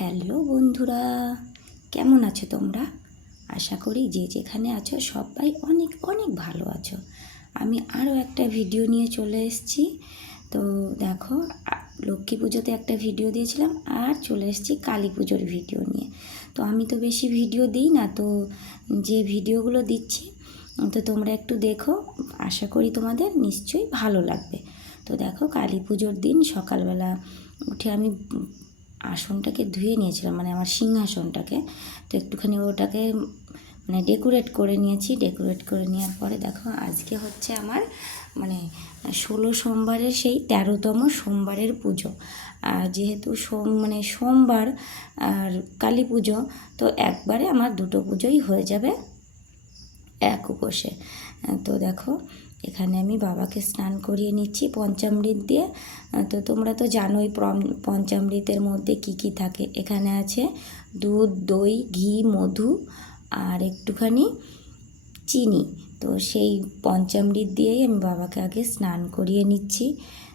Hello বন্ধুরা, কেমন আছো তোমরা? আশা করি যে যেখানে আছো সবাই অনেক অনেক ভালো আছো। আমি আরও একটা ভিডিও নিয়ে চলে এসেছি। তো দেখো, লক্ষ্মী পুজোতে একটা ভিডিও দিয়েছিলাম আর চলে এসেছি কালী পুজোর ভিডিও নিয়ে। তো আমি তো বেশি ভিডিও দিই না, তো যে ভিডিওগুলো দিচ্ছি তো তোমরা একটু দেখো, আশা করি তোমাদের নিশ্চয়ই ভালো লাগবে। তো দেখো, কালী পুজোর দিন সকালবেলা উঠে আমি আসনটাকে ধুয়ে নিয়েছিলাম, মানে আমার সিংহাসনটাকে। তো একটুখানি ওটাকে মানে ডেকোরেট করে নিয়েছি। ডেকোরেট করে নেওয়ার পরে দেখো, আজকে হচ্ছে আমার মানে 16 সোমবারের সেই 13তম সোমবারের পুজো। আর যেহেতু সোমবার আর কালী পুজো, তো একবারে আমার দুটো পুজোই হয়ে যাবে এক উপসে। তো দেখো, এখানে আমি বাবাকে স্নান করিয়ে নিচ্ছি পঞ্চামৃত দিয়ে। তো তোমরা তো জানোই পঞ্চামৃতের মধ্যে কি কি থাকে। এখানে আছে দুধ, দই, ঘি, মধু আর একটুখানি চিনি। তো সেই পঞ্চামৃত দিয়েই আমি বাবাকে আগে স্নান করিয়ে নিচ্ছি।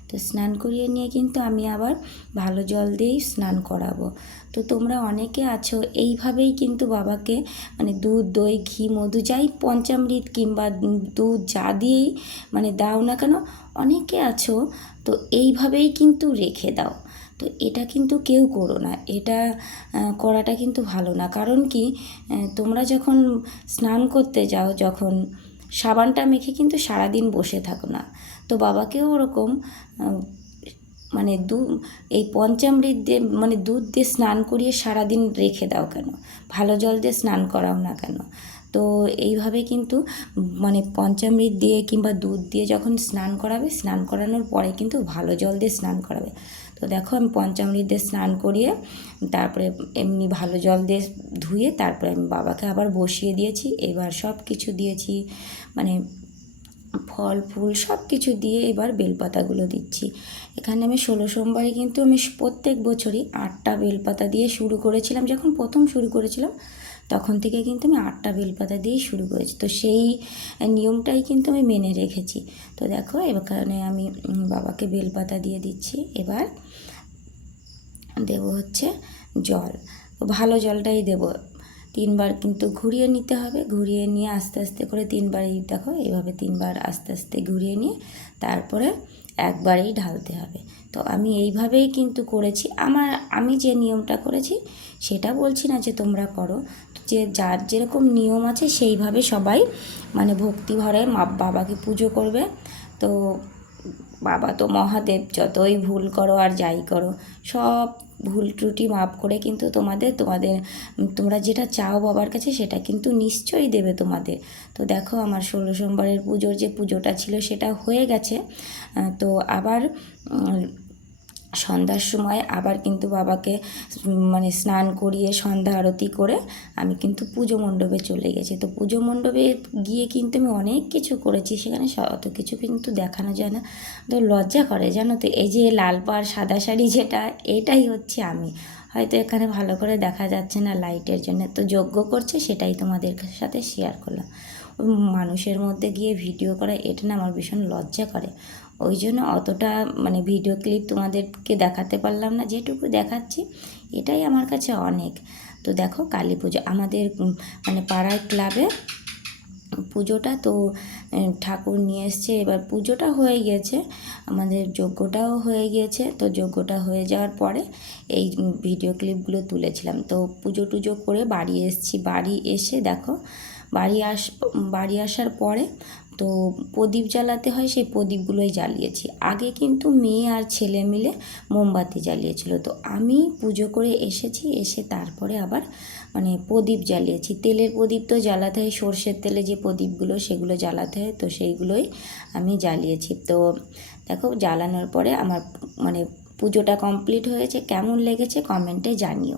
তো স্নান করিয়ে নিয়ে কিন্তু আমি আবার ভালো জল দিয়েই স্নান করাবো। তো তোমরা অনেকে আছো এইভাবেই কিন্তু বাবাকে মানে দুধ, দই, ঘি, মধু যাই পঞ্চামৃত কিংবা দুধ যা দিয়েই মানে দাও না কেন, অনেকে আছো তো এইভাবেই কিন্তু রেখে দাও। তো এটা কিন্তু কেউ করো না, এটা করাটা কিন্তু ভালো না। কারণ কি, তোমরা যখন স্নান করতে যাও, যখন সাবানটা মেখে কিন্তু সারাদিন বসে থাকো না। তো বাবাকেও ওরকম মানে এই পঞ্চামৃত দিয়ে মানে দুধ দিয়ে স্নান করিয়ে সারাদিন রেখে দাও কেন? ভালো জল দিয়ে স্নান করাও না কেন? তো এইভাবে কিন্তু মানে পঞ্চামৃত দিয়ে কিংবা দুধ দিয়ে যখন স্নান করাবে, স্নান করানোর পরে কিন্তু ভালো জল দিয়ে স্নান করাবে। তো দেখো, আমি পঞ্চামৃত দিয়ে স্নান করিয়ে তারপরে এমনি ভালো জল দিয়ে ধুয়ে তারপরে আমি বাবাকে আবার বসিয়ে দিয়েছি। এবার সব কিছু দিয়েছি, মানে ফল ফুল সব কিছু দিয়ে এবার বেলপাতাগুলো দিচ্ছি। এখানে আমি 16 সোমবারে কিন্তু আমি প্রত্যেক বছরই 8টা বেলপাতা দিয়ে শুরু করেছিলাম। যখন প্রথম শুরু করেছিলাম তখন থেকে কিন্তু আমি 8টা বেলপাতা দিয়েই শুরু করেছি। তো সেই নিয়মটাই কিন্তু আমি মেনে রেখেছি। তো দেখো, এখানে আমি বাবাকে বেলপাতা দিয়ে দিচ্ছি। এবার দেব হচ্ছে জল, ভালো জলটাই দেব। 3বার কিন্তু ঘুরিয়ে নিতে হবে, ঘুরিয়ে নিয়ে আস্তে আস্তে করে 3বারই দেখো, এইভাবে 3বার আস্তে আস্তে ঘুরিয়ে নিয়ে তারপরে একবারেই ঢালতে হবে। তো আমি এইভাবেই কিন্তু করেছি। আমি যে নিয়মটা করেছি সেটা বলছি না যে তোমরা করো, যে যার যেরকম নিয়ম আছে সেইভাবে সবাই মানে ভক্তি ভরে বাবাকে পুজো করবে। তো বাবা তো মহাদেব, যতই ভুল করো আর যাই করো সব ভুল ত্রুটি মাপ করে কিন্তু তোমরা যেটা চাও বাবার কাছে সেটা কিন্তু নিশ্চয়ই দেবে তোমাদের। তো দেখো, আমার 16 সোমবারের পুজোর যে পুজোটা ছিল সেটা হয়ে গেছে। তো আবার সন্ধ্যার সময় আবার কিন্তু বাবাকে মানে স্নান করিয়ে সন্ধ্যা আরতি করে আমি কিন্তু পুজো মণ্ডপে চলে গেছি। তো পুজো মণ্ডপে গিয়ে কিন্তু আমি অনেক কিছু করেছি, সেখানে অত কিছু কিন্তু দেখানো যায় না, তো লজ্জা করে জানো তো। এই যে লাল পাড় সাদা শাড়ি যেটা, এটাই হচ্ছে আমি। হয়তো এখানে ভালো করে দেখা যাচ্ছে না লাইটের জন্য, তো যজ্ঞ করছে সেটাই তোমাদের সাথে শেয়ার করলাম। ওই মানুষের মধ্যে গিয়ে ভিডিও করা, এটা না আমার ভীষণ লজ্জা করে। ওই জন্য অতটা মানে ভিডিও ক্লিপ তোমাদেরকে দেখাতে পারলাম না, যেটুকু দেখাচ্ছি এটাই আমার কাছে অনেক। তো দেখো, কালী পুজো আমাদের মানে পাড়ার ক্লাবে পুজোটা, তো ঠাকুর নিয়ে এসছে। এবার পুজোটা হয়ে গেছে, আমাদের যজ্ঞটাও হয়ে গিয়েছে। তো যজ্ঞটা হয়ে যাওয়ার পরে এই ভিডিও ক্লিপগুলো তুলেছিলাম। তো পুজো টুজো করে বাড়ি এসেছি। বাড়ি এসে দেখো, বাড়ি আসার পরে তো প্রদীপ জ্বালাতে হয়, সেই প্রদীপগুলোই জ্বালিয়েছি। আগে কিন্তু মেয়ে আর ছেলে মিলে মোমবাতি জ্বালিয়েছিল। তো আমি পুজো করে এসেছি, এসে তারপরে আবার মানে প্রদীপ জ্বালিয়েছি। তেলের প্রদীপ তো জ্বালাতে হয়, সর্ষের তেলে যে প্রদীপগুলো সেগুলো জ্বালাতে হয়, তো সেইগুলোই আমি জ্বালিয়েছি। তো দেখো, জ্বালানোর পরে আমার মানে পুজোটা কমপ্লিট হয়েছে। কেমন লেগেছে কমেন্টে জানিও।